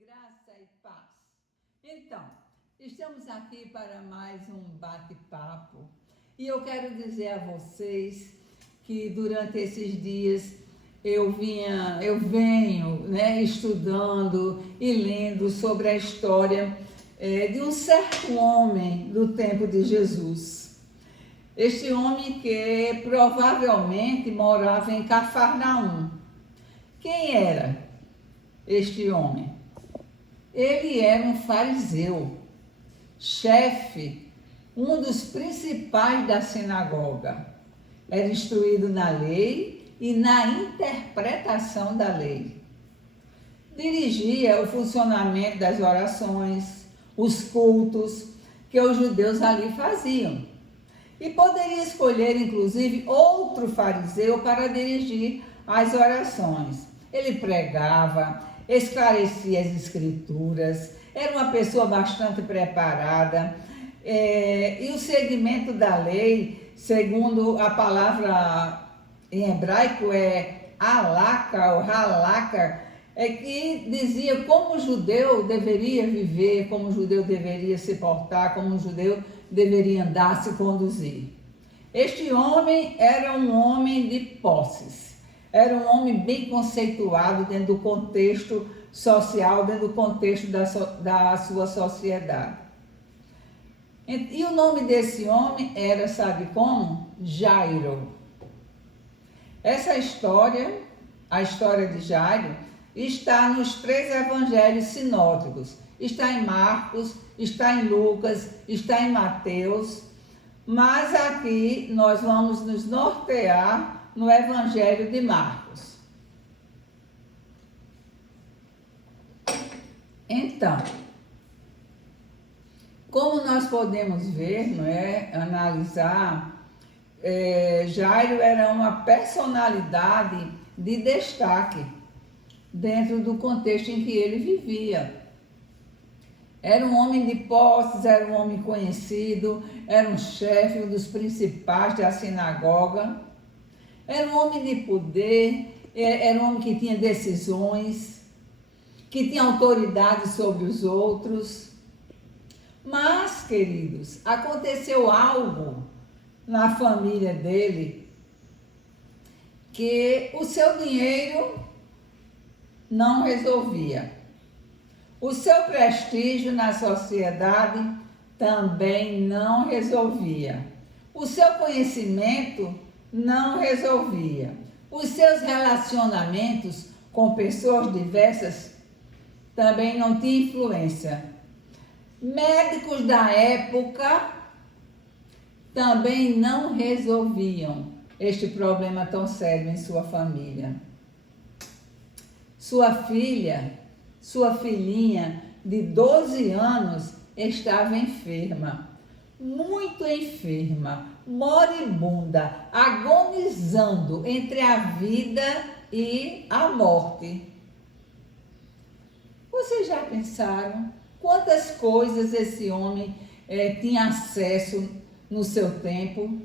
graça e paz. Então, estamos aqui para mais um bate-papo e eu quero dizer a vocês que durante esses dias eu venho estudando e lendo sobre a história de um certo homem do tempo de Jesus. Este homem que provavelmente morava em Cafarnaum. Quem era este homem? Ele era um fariseu, chefe, um dos principais da sinagoga. Era instruído na lei e na interpretação da lei. Dirigia o funcionamento das orações, os cultos que os judeus ali faziam. E poderia escolher, inclusive, outro fariseu para dirigir as orações. Ele pregava, esclarecia as escrituras, era uma pessoa bastante preparada, e o segmento da lei, segundo a palavra em hebraico é halakha ou halakha, é que dizia como o judeu deveria viver, como o judeu deveria se portar, como o judeu deveria andar, se conduzir. Este homem era um homem de posses, era um homem bem conceituado dentro do contexto social, dentro do contexto da sua sociedade. E o nome desse homem era, sabe como? Jairo. Essa história, a história de Jairo, está nos 3 evangelhos sinóticos. Está em Marcos, está em Lucas, está em Mateus, mas aqui nós vamos nos nortear no evangelho de Marcos. Então, como nós podemos ver, analisar, Jairo era uma personalidade de destaque dentro do contexto em que ele vivia. Era um homem de posses, era um homem conhecido, era um chefe, um dos principais da sinagoga. Era um homem de poder, era um homem que tinha decisões, que tinha autoridade sobre os outros. Mas, queridos, aconteceu algo na família dele que o seu dinheiro não resolvia. O seu prestígio na sociedade também não resolvia. O seu conhecimento não resolvia. Os seus relacionamentos com pessoas diversas também não tinham influência. Médicos da época também não resolviam este problema tão sério em sua família. Sua filhinha de 12 anos estava enferma, muito enferma, moribunda, agonizando entre a vida e a morte. Vocês já pensaram quantas coisas esse homem tinha acesso no seu tempo?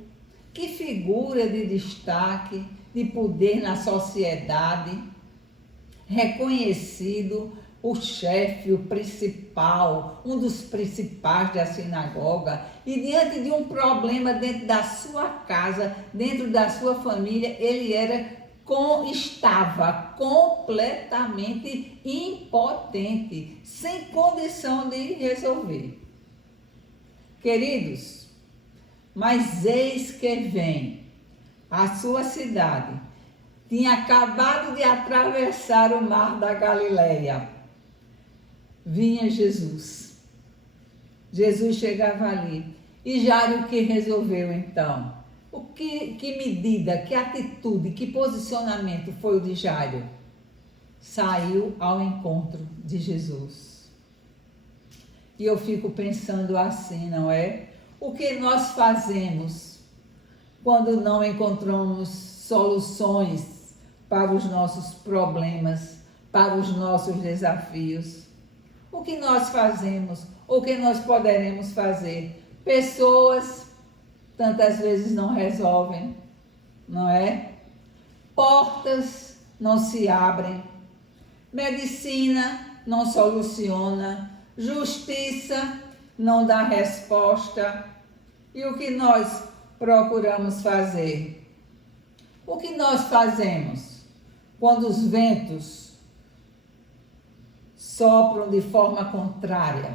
Que figura de destaque, de poder na sociedade, reconhecido, o chefe, o principal, um dos principais da sinagoga, e diante de um problema dentro da sua casa, dentro da sua família, ele estava completamente impotente, sem condição de resolver. Queridos, mas eis que vem a sua cidade, tinha acabado de atravessar o mar da Galileia. Vinha Jesus. Jesus chegava ali. E Jairo o que resolveu então? Que medida, que atitude, que posicionamento foi o de Jairo? Saiu ao encontro de Jesus. E eu fico pensando assim, não é? O que nós fazemos quando não encontramos soluções para os nossos problemas, para os nossos desafios? O que nós fazemos? O que nós poderemos fazer? Pessoas tantas vezes não resolvem, não é? Portas não se abrem. Medicina não soluciona, justiça não dá resposta. E o que nós procuramos fazer? O que nós fazemos quando os ventos sopram de forma contrária,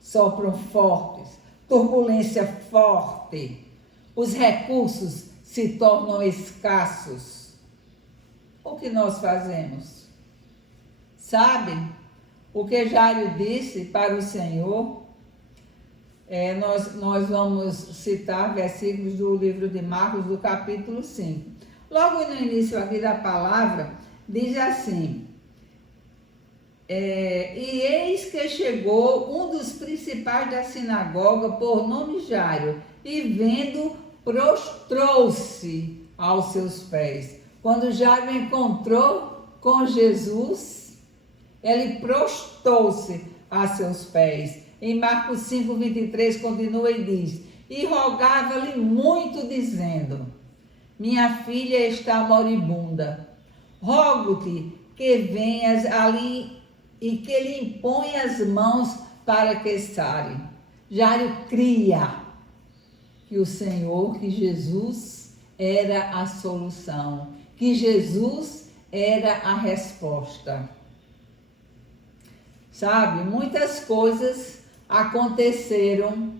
sopram fortes, turbulência forte, os recursos se tornam escassos? O que nós fazemos? Sabe o que Jairo disse para o Senhor? Nós vamos citar versículos do livro de Marcos, do capítulo 5. Logo no início aqui da palavra, diz assim: e eis que chegou um dos principais da sinagoga, por nome Jairo, e vendo, prostrou-se aos seus pés. Quando Jairo encontrou com Jesus, ele prostrou-se a seus pés. Em Marcos 5, 23, continua e diz: e rogava-lhe muito, dizendo: minha filha está moribunda, rogo-te que venhas ali e que lhe imponha as mãos para que sare. Jairo cria que o Senhor, que Jesus era a solução, que Jesus era a resposta. Sabe, muitas coisas aconteceram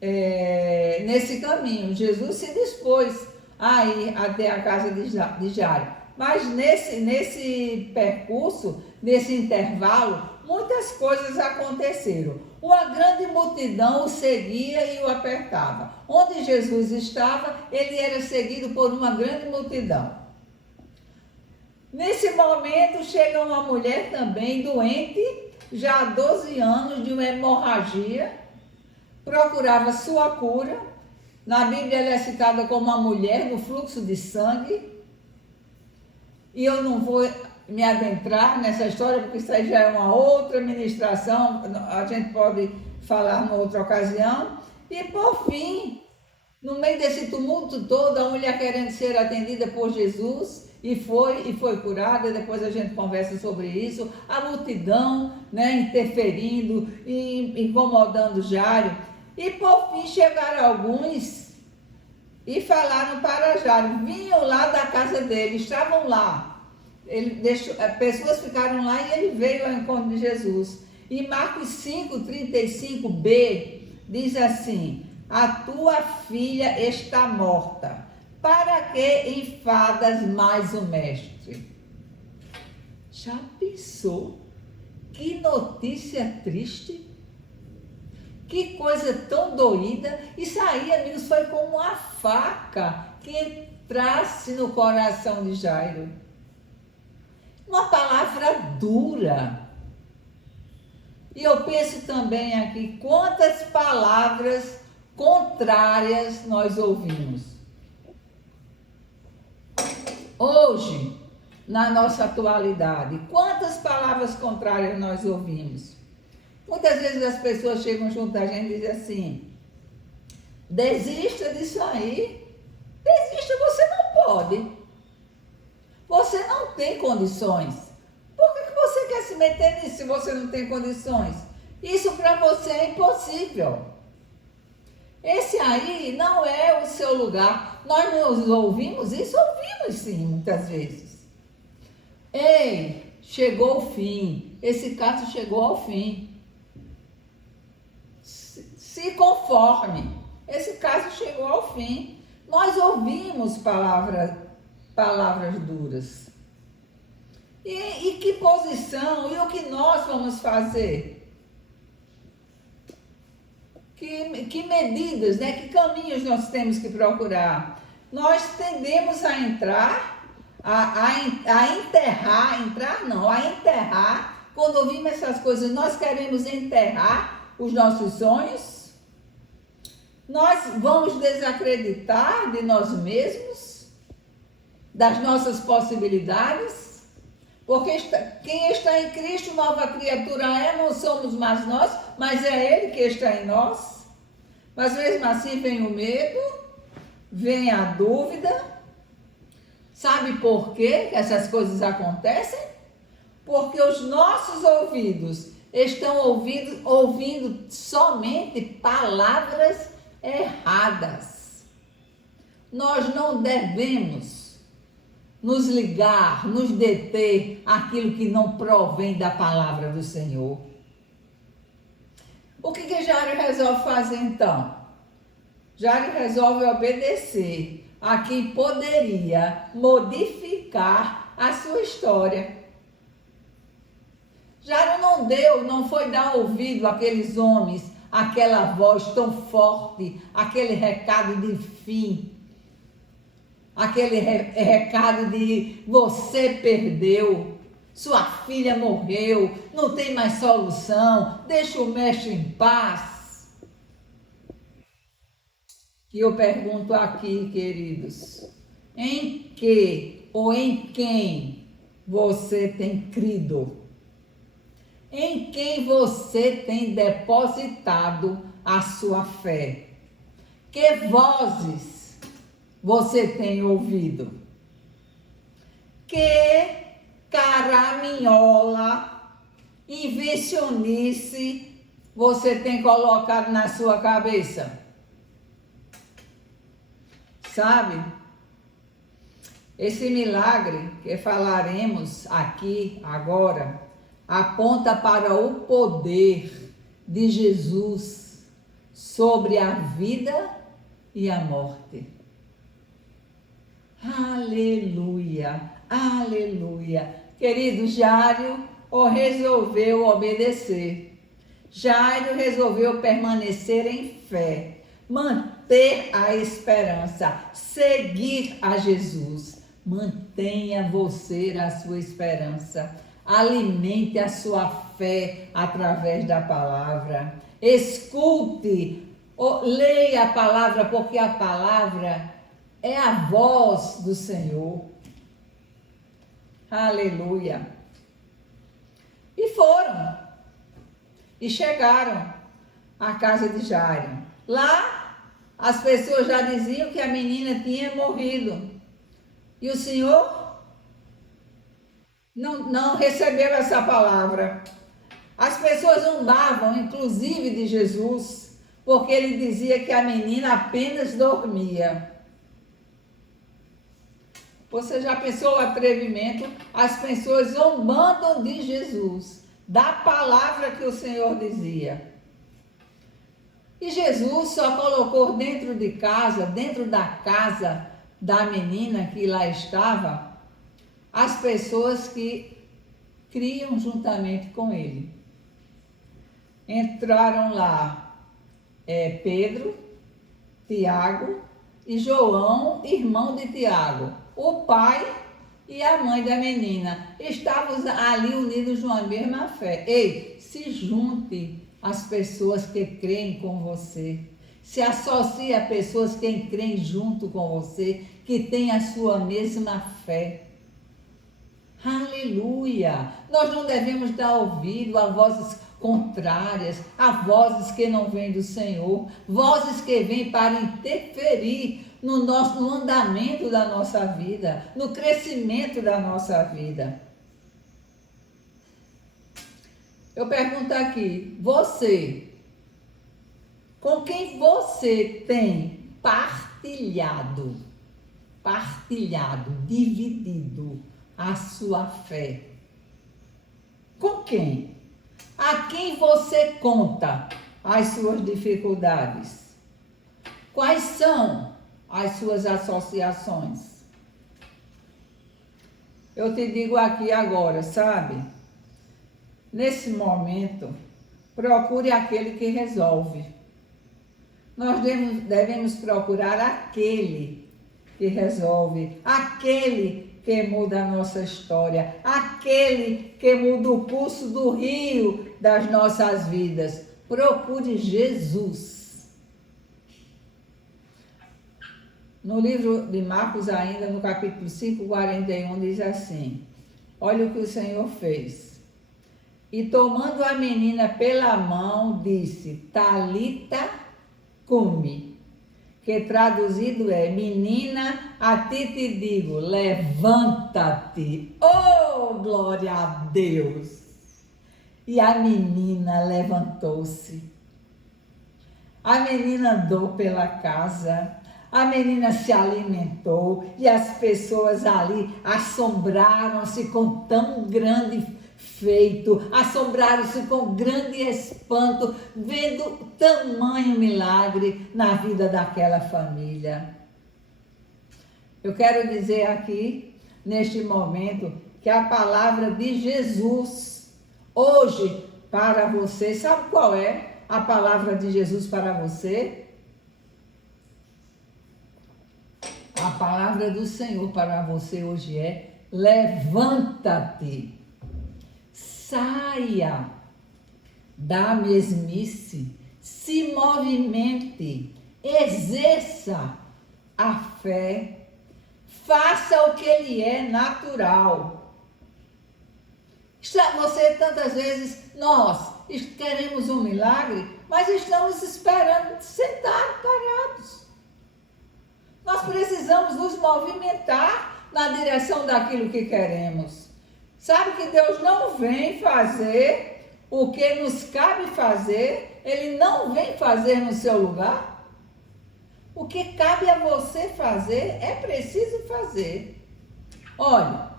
nesse caminho. Jesus se dispôs a ir até a casa de Jairo. Mas nesse percurso, nesse intervalo, muitas coisas aconteceram. Uma grande multidão o seguia e o apertava. Onde Jesus estava, ele era seguido por uma grande multidão. Nesse momento, chega uma mulher também doente, já há 12 anos, de uma hemorragia, procurava sua cura. Na Bíblia ela é citada como uma mulher no fluxo de sangue. E eu não vou me adentrar nessa história, porque isso aí já é uma outra ministração, a gente pode falar em outra ocasião. E por fim, no meio desse tumulto todo, a mulher querendo ser atendida por Jesus, e foi curada. Depois a gente conversa sobre isso. A multidão, interferindo e incomodando Jairo. E por fim chegaram alguns e falaram para Jairo, vinham lá da casa dele, estavam lá. Pessoas ficaram lá e ele veio ao encontro de Jesus. E Marcos 5, 35b diz assim: a tua filha está morta. Para que enfadas mais o mestre? Já pensou? Que notícia triste! Que coisa tão doída! Isso aí, amigos, foi como uma faca que entrasse no coração de Jairo. Uma palavra dura. E eu penso também aqui, quantas palavras contrárias nós ouvimos. Hoje, na nossa atualidade, quantas palavras contrárias nós ouvimos? Muitas vezes as pessoas chegam junto da gente e dizem assim: desista disso aí, desista, você não pode, você não tem condições. Por que você quer se meter nisso se você não tem condições? Isso para você é impossível. Esse aí não é o seu lugar. Nós nos ouvimos isso? Ouvimos sim, muitas vezes. Ei, chegou o fim. Esse caso chegou ao fim. Se conforme. Esse caso chegou ao fim. Nós ouvimos palavras duras. E que posição? E o que nós vamos fazer? Que medidas, que caminhos nós temos que procurar? Nós tendemos a entrar, a enterrar, quando ouvimos essas coisas, nós queremos enterrar os nossos sonhos, nós vamos desacreditar de nós mesmos, das nossas possibilidades, porque quem está em Cristo, nova criatura é, não somos mais nós, mas é Ele que está em nós. Mas mesmo assim vem o medo, vem a dúvida. Sabe por quê que essas coisas acontecem? porque os nossos ouvidos estão ouvindo somente palavras erradas. Nós não devemos nos ligar, nos deter àquilo que não provém da palavra do Senhor. O que Jairo resolve fazer então? Jairo resolve obedecer a quem poderia modificar a sua história. Jairo não foi dar ouvido àqueles homens, àquela voz tão forte, aquele recado de fim, aquele recado de você perdeu, sua filha morreu, não tem mais solução, deixa o mestre em paz. E eu pergunto aqui, queridos, em que ou em quem você tem crido? Em quem você tem depositado a sua fé? Que vozes você tem ouvido? Que caraminhola, invencionice você tem colocado na sua cabeça? Sabe? Esse milagre que falaremos aqui agora aponta para o poder de Jesus sobre a vida e a morte. Aleluia, aleluia. Querido, Jairo resolveu obedecer. Jairo resolveu permanecer em fé, manter a esperança, seguir a Jesus. Mantenha você a sua esperança. Alimente a sua fé através da palavra. Escute, leia a palavra, porque a palavra é a voz do Senhor. Aleluia. E foram. E chegaram à casa de Jairo. Lá, as pessoas já diziam que a menina tinha morrido. E o Senhor não recebeu essa palavra. As pessoas zombavam, inclusive, de Jesus, porque ele dizia que a menina apenas dormia. Você já pensou o atrevimento? As pessoas zombando de Jesus, da palavra que o Senhor dizia. E Jesus só colocou dentro da casa da menina que lá estava, as pessoas que criam juntamente com ele. Entraram lá Pedro, Tiago e João, irmão de Tiago, o pai e a mãe da menina. Estavam ali unidos numa mesma fé. Ei, se junte às pessoas que creem com você. Se associe a pessoas que creem junto com você, que têm a sua mesma fé. Aleluia! Nós não devemos dar ouvido a vozes contrárias, a vozes que não vêm do Senhor, vozes que vêm para interferir no andamento da nossa vida, no crescimento da nossa vida. Eu pergunto aqui, com quem você tem partilhado, dividido a sua fé? Com quem? A quem você conta as suas dificuldades? Quais são as suas associações? Eu te digo aqui agora, sabe? Nesse momento, procure aquele que resolve. Nós devemos procurar aquele que resolve, aquele que muda a nossa história, aquele que muda o curso do rio das nossas vidas. Procure Jesus. No livro de Marcos, ainda no capítulo 5, 41, diz assim: olha o que o Senhor fez. E tomando a menina pela mão, disse: Talita cumi, que traduzido é: menina, a ti te digo, levanta-te. Oh, glória a Deus! E a menina levantou-se. A menina andou pela casa, a menina se alimentou e as pessoas ali assombraram-se com tão grande feito, assombraram-se com grande espanto, vendo tamanho milagre na vida daquela família. Eu quero dizer aqui, neste momento, que a palavra de Jesus, hoje, para você, sabe qual é a palavra de Jesus para você? A palavra do Senhor para você hoje é: levanta-te, saia da mesmice, se movimente, exerça a fé, faça o que lhe é natural. Você, tantas vezes, nós queremos um milagre, mas estamos esperando sentados, parados. Nós precisamos nos movimentar na direção daquilo que queremos. Sabe que Deus não vem fazer o que nos cabe fazer, Ele não vem fazer no seu lugar. O que cabe a você fazer, é preciso fazer. Olha,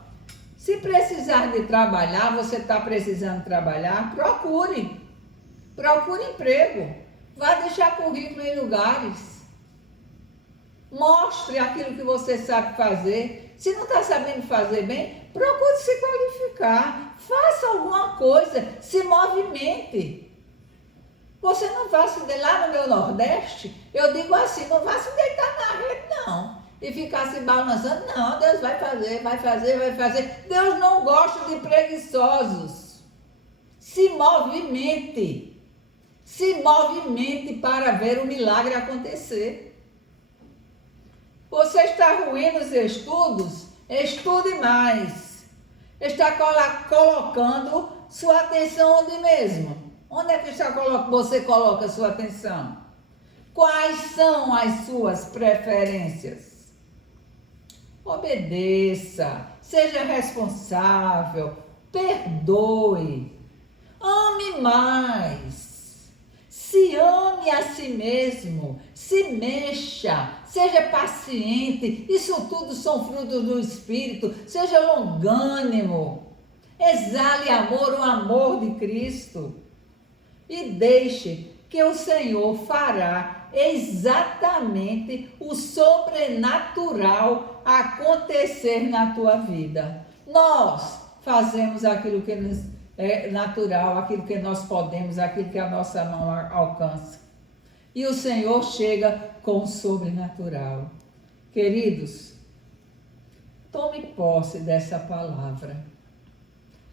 se precisar de trabalhar, você está precisando trabalhar, procure emprego, vá deixar currículo em lugares. Mostre aquilo que você sabe fazer. Se não está sabendo fazer bem, procure se qualificar. Faça alguma coisa, se movimente. Você não vai se deitar lá no meu Nordeste, eu digo assim, não vai se deitar na rede não. E ficar se balançando, não, Deus vai fazer, vai fazer, vai fazer. Deus não gosta de preguiçosos. Se movimente para ver o milagre acontecer. Você está ruim nos estudos? Estude mais. Está colocando sua atenção onde mesmo? Onde é que você coloca sua atenção? Quais são as suas preferências? Obedeça, seja responsável, perdoe, ame mais, se ame a si mesmo, se mexa, seja paciente. Isso tudo são frutos do Espírito. Seja longânimo, exale amor, o amor de Cristo, e deixe que o Senhor fará exatamente o sobrenatural acontecer na tua vida. Nós fazemos aquilo que nos é natural, aquilo que nós podemos, aquilo que a nossa mão alcança. E o Senhor chega com o sobrenatural. Queridos, tome posse dessa palavra.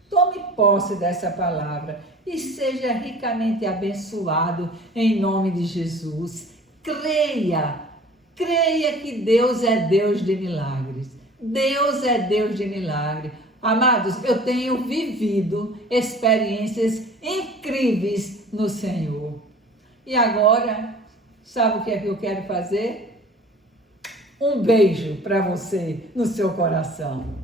Tome posse dessa palavra e seja ricamente abençoado em nome de Jesus. Creia que Deus é Deus de milagres. Deus é Deus de milagres. Amados, eu tenho vivido experiências incríveis no Senhor. E agora, sabe o que é que eu quero fazer? Um beijo para você no seu coração.